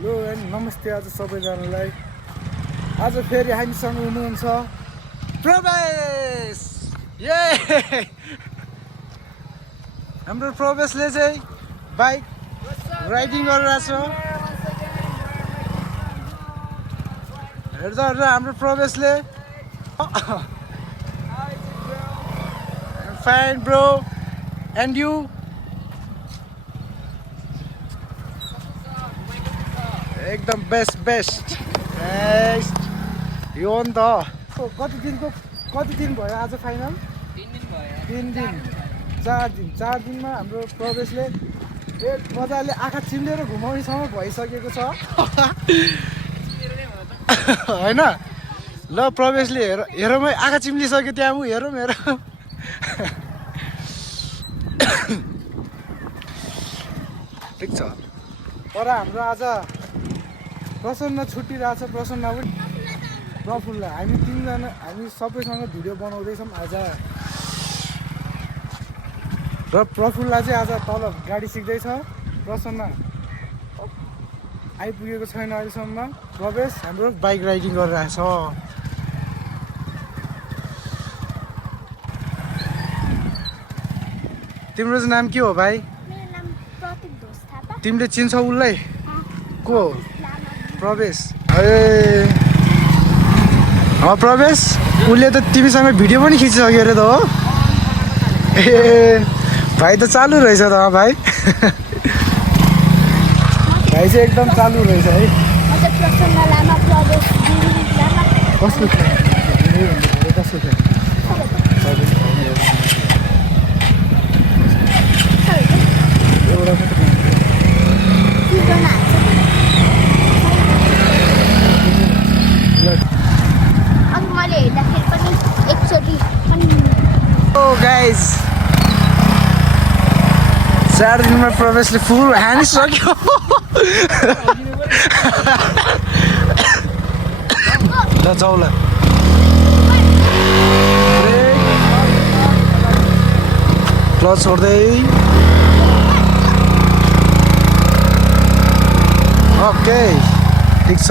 Hello and नमस्ते आज सबैजनालाई। आज फेरि हामीसँग हुनुहुन्छ प्रवेश। ये हाम्रो प्रवेशले चाहिँ बाइक राइडिङ गरिरहेछ। हेर्दा हेर्दा हाम्रो प्रवेशले फाइन ब्रो एन्ड यु एकदम बेस्ट यो हो नि त। कति दिन भयो आज फाइनल? 3 दिन 4 दिनमा हाम्रो प्रवेशले एक मजाले आँखा चिम्लेर घुमाउनेसम्म भइसकेको छ होइन। ल प्रवेशले हेरौँ है, आँखा चिम्लिसक्यो त्यहाँ हेरौँ ठिक छ। तर हाम्रो आज प्रसन्न छुट्टिरहेछ। प्रसन्न पनि प्रफुल्ल हामी 3 जना हामी सबैसँग भिडियो बनाउँदैछौँ आज। र प्रफुल्ल चाहिँ आज तल गाडी सिक्दैछ। प्रसन्न आइपुगेको छैन अहिलेसम्म। प्रवेश हाम्रो बाइक राइडिङ गरिरहेछ। तिम्रो चाहिँ नाम के हो भाइ? तिमीले चिन्छौ उसलाई? को हो? प्रवेश। ए प्रवेश उसले त तिमीसँग भिडियो पनि खिचिसक्यो अरे त हो? ए भाइ त चालु रहेछ त भाइ। भाइ चाहिँ एकदम चालु रहेछ है। कसको गाइस 4 दिनमा प्रवेशले फुल हानिसक्यो। ल जाऊ ल। क्लच छोड्दै ओके ठिक छ।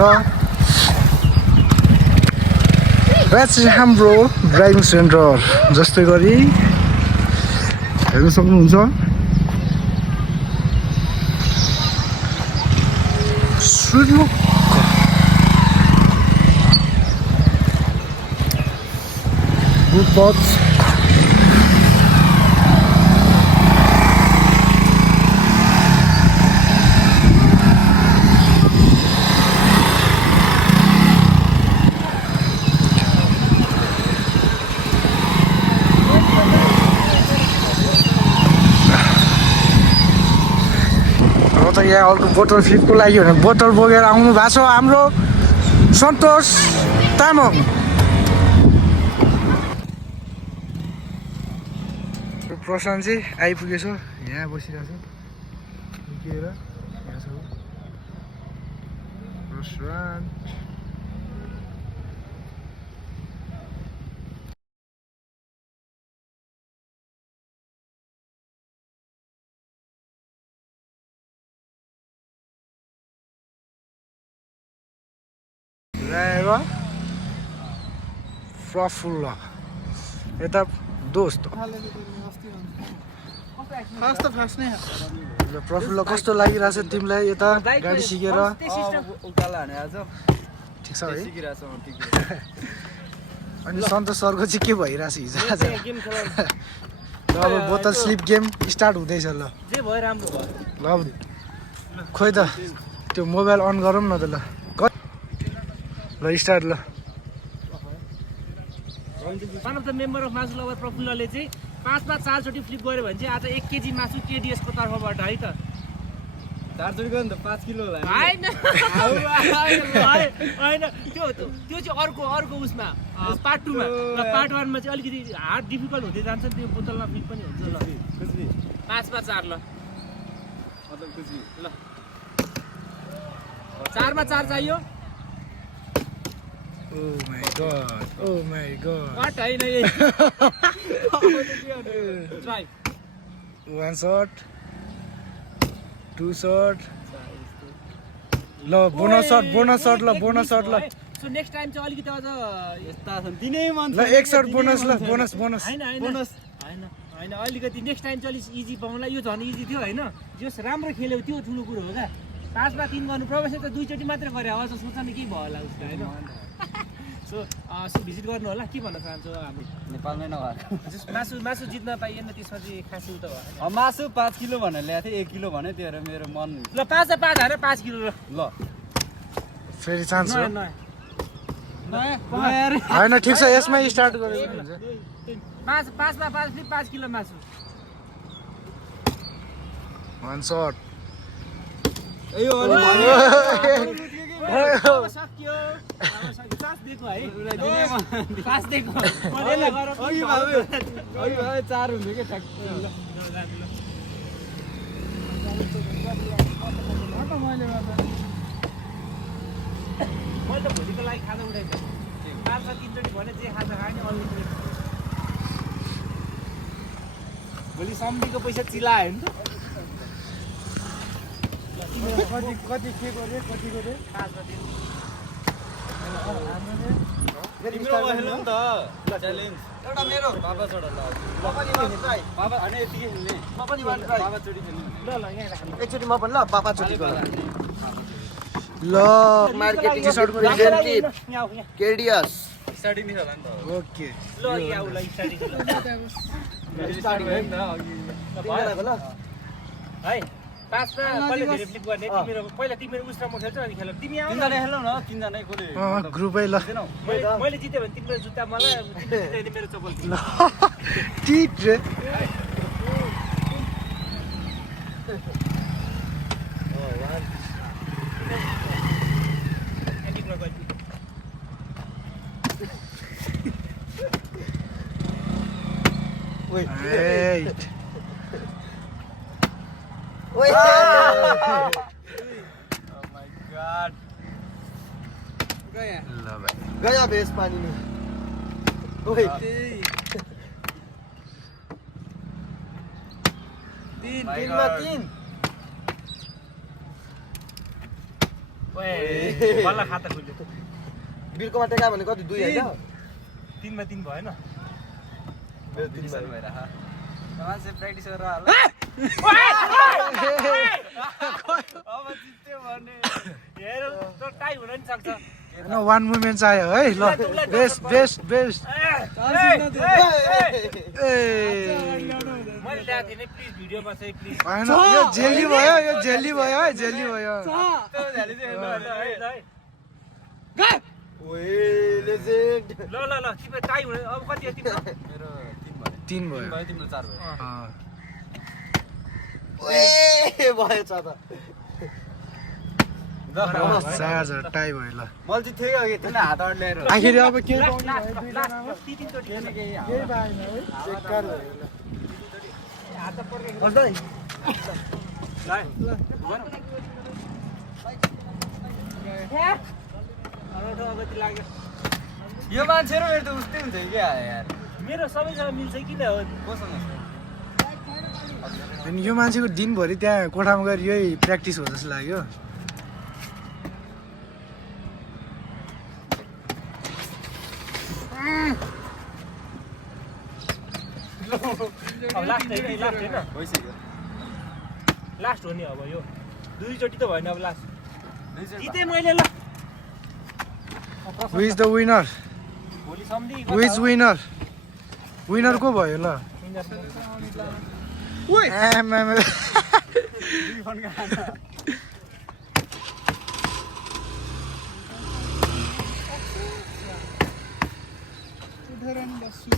हाम्रो ड्राइभिङ सेन्टर जस्तै गरी हेर्न सक्नुहुन्छ। गुड बच यहाँ अर्को बोतल फ्लिपको लागि भने बोतल बोकेर आउनु भएको छ हाम्रो सन्तोष तामाङ। प्रशान्त चाहिँ आइपुगेछ, यहाँ बसिरहेको छ निकेर। यहाँ छ प्रशान्त। प्रफुल्ल यता दोस्त। प्रफुल्ल कस्तो लागिरहेछ तिमीलाई यता गाडी सिकेर? ठिक छ है। अनि सन्तोष सरको चाहिँ के भइरहेछ हिजो आज? अब बोतल स्लिप गेम स्टार्ट हुँदैछ। ल ल खोइ त त्यो मोबाइल अन गरौँ न त। ल स्टार्ट। ल one of the member of मासु लभर प्रफुल्लले चाहिँ 5 चोटि फ्लिप गऱ्यो भने चाहिँ आज 1 केजी मासु केडिएसको तर्फबाट है त। 4 चोटि गयो नि त 5 किलो होला होइन त्यो चाहिँ अर्को उसमा पार्ट 2 मा। र पार्ट 1 मा चाहिँ अलिकति हार्ड डिफिकल्ट हुँदै जान्छ। त्यो बोतलमा फ्लिप पनि हुन्छ। ल 5 ल मतलब कुछ भी ल 4 मा 4 चाहियो। Oh my god. What है नै Try. 1 shot, 2 shot, ल बोनस सर्ट ल बोनस सर्ट ल सो नेक्स्ट टाइम चाहिँ अलिकति अझ यस्ता छन् दिनै मन ल एक सर्ट बोनस ल बोनस होइन अलिकति नेक्स्ट टाइम चाहिँ अलिक इजी पाउँला यो झन् इजी थियो होइन जस राम्रो खेल्यो त्यो ठुलो कुरो हो क्या 5मा 3 गर्नु प्रवेश त 2 चोटि मात्रै गरे अझ सोच्ने केही भयो होला उसको होइन सो भिजिट गर्नु होला के भन्न चाहन्छु हामी नेपालमै नभएको मासु जित्न पाइएन त्यसपछि खासु त भयो मासु 5 किलो भनेर ल्याएको थिएँ 1 किलो भने त्यो मेरो मन ल 5 होइन 5 किलो ल फेरि चान्स हो नयाँ होइन ठिक छ यसमै स्टार्ट गरेको हुन्छ 5मा 5 किलो मासु वान सर्ट यो सक्यो पास दिएको है पास दिएको चार हुन्थ्यो क्या ठ्याक्क मैले त भोलिको लागि खाजा उठाइन्छ 5मा 3 चोटि भने जे खाजा खायो नि अलिकति भोलि सम्झीको पैसा चिलायो नि कति के गरे कति गरे 5मा 3 तिम्रो हेर्नु नि त च्यालेन्ज एउटा मेरो बाबा छोडा ल बाबा नि भन्छ है बाबा अनि यतिकै खेल्ने म पनि भन्छ बाबा चोटी खेल्ने ल यहाँ राख्नु एकचोटि म पनि ल पापा चोटि गरे ल मार्केटिङ यहाँ केडियस स्टार्टिङ नि होला नि त ओके ल यहाँ उलाई स्टार्टिङ स्टार्टिङ भयो नि त अघि है 5मा कहिले धेरै फ्लिप गर्ने तिम्रो पहिला तिम्रो उस्रा म खेल्छु अनि खेल तिमी आऊ तीनजना खेलौ न तीनजना कसले ग्रुपै ल मैले जित्यो भने तिम्रो जुत्ता मलाई तिम्रो जित्यो भने मेरो चप्पल ल टिट रे Eight. Oh my god. ल भाइ गया भेस पानी में ओए तीन में 3 ओए बल्ल खाता खुल्यो बिलको टेका भने कति 2 हैन 3मा 3 भएन मेरो 3 भएर मान्छे प्र्याक्टिस गरेर हाल अब जित्यो भने हेर त टाइ हुन नि सक्छ न वान मुभमेन्ट चाहियो है ल बेस्ट बेस्ट बेस्ट ए मैले ल्याएको थिएँ नि प्लिज भिडियोमा चाहिँ प्लिज होइन यो जेली भयो है जेली भयो त्यो झ्याली चाहिँ हेर्नु होला है ओए लेजेन्ड ल तिम्रो टाइ हुन अब कति हो तिम्रो मेरो 3 भयो 3 भयो तिम्रो 4 भयो ओए भयो छ त 4000 टाइ भयो ल मैले चाहिँ थिएँ अघि थिएन हात अड्ल्याएर आखिर अब के यो मान्छे र मेरो त उस्तै हुन्छ क्या यार मेरो सबैसँग मिल्छ किन हो कोसँग अनि यो मान्छेको दिनभरि त्यहाँ कोठामा गएर यही प्र्याक्टिस हो जस्तो लाग्यो अब लास्ट होइन भइसक्यो लास्ट हो नि अब यो 2 चोटि त भएन अब लास्ट जितेँ मैले ल हु इज द विनर भोलि सम्धि हु इज विनर विनर को भयो ल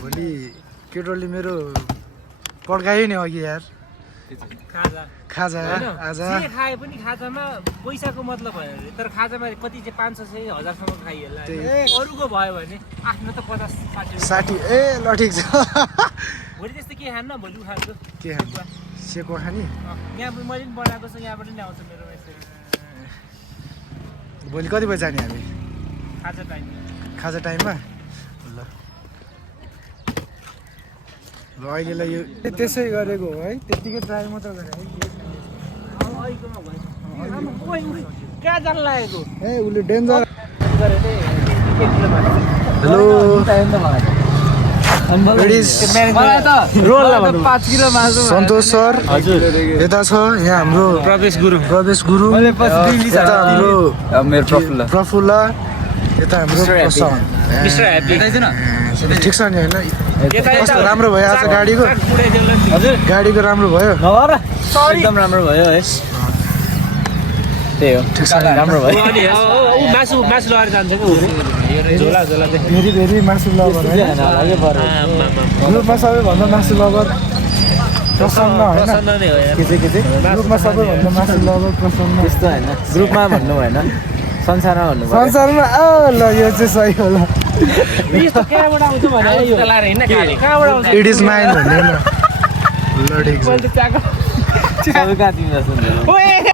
भोलि केटोले मेरो पड्कायो नि अघि यार खाजा आज जे खाए पनि खाजामा पैसाको मतलब भएन अरे तर खाजामा कति चाहिँ 500 1000सम्म खाइएला अरूको भयो भने आफ्नो त 50 60 60 ए ल ठिक छ भोलि त्यस्तो के खान्न भोलि खान्छु के खानु सेको खाने यहाँ मैले पनि बनाएको छ यहाँबाट नि आउँछ मेरो यसरी भोलि कति बजी जाने हामी खाजा टाइम खाजा टाइममा ल ल अहिलेलाई यो त्यसै गरेको हो है त्यतिकै ट्राई मात्र गरे है सहीकोमा भयो ओइ ओइ कहाँ जान लागेको ए उसले डेन्जर गरे नि हेलो सन्तोष सर यता छ यहाँ हाम्रो प्रवेश गुरु यता हाम्रो प्रफुल्ला यता हाम्रो प्रशान्त मिस्टर ह्याप्पी ठिक छ नि होइन कस्तो राम्रो भयो आज गाडीको राम्रो भयो एकदम राम्रो भयो है त्यही हो ठिक छ नि राम्रो भयो मासु लगेर जान्छ भेरी भेरी मासु लभर ग्रुपमा सबैभन्दा मासु लभर प्रसन्न होइन ग्रुपमा सबैभन्दा मासु लभर प्रसन्न त्यस्तो होइन ग्रुपमा भन्नु भएन संसारमा भन्नु पर्यो संसारमा ल यो चाहिँ सही होला यस्तो कहाँबाट आउँछ भने यो लाएर हिँड्न खाली कहाँबाट आउँछ इट इज माइन भन्ने ल ठिक छ सबै कहाँ तिमीलाई सुन्दैन ओए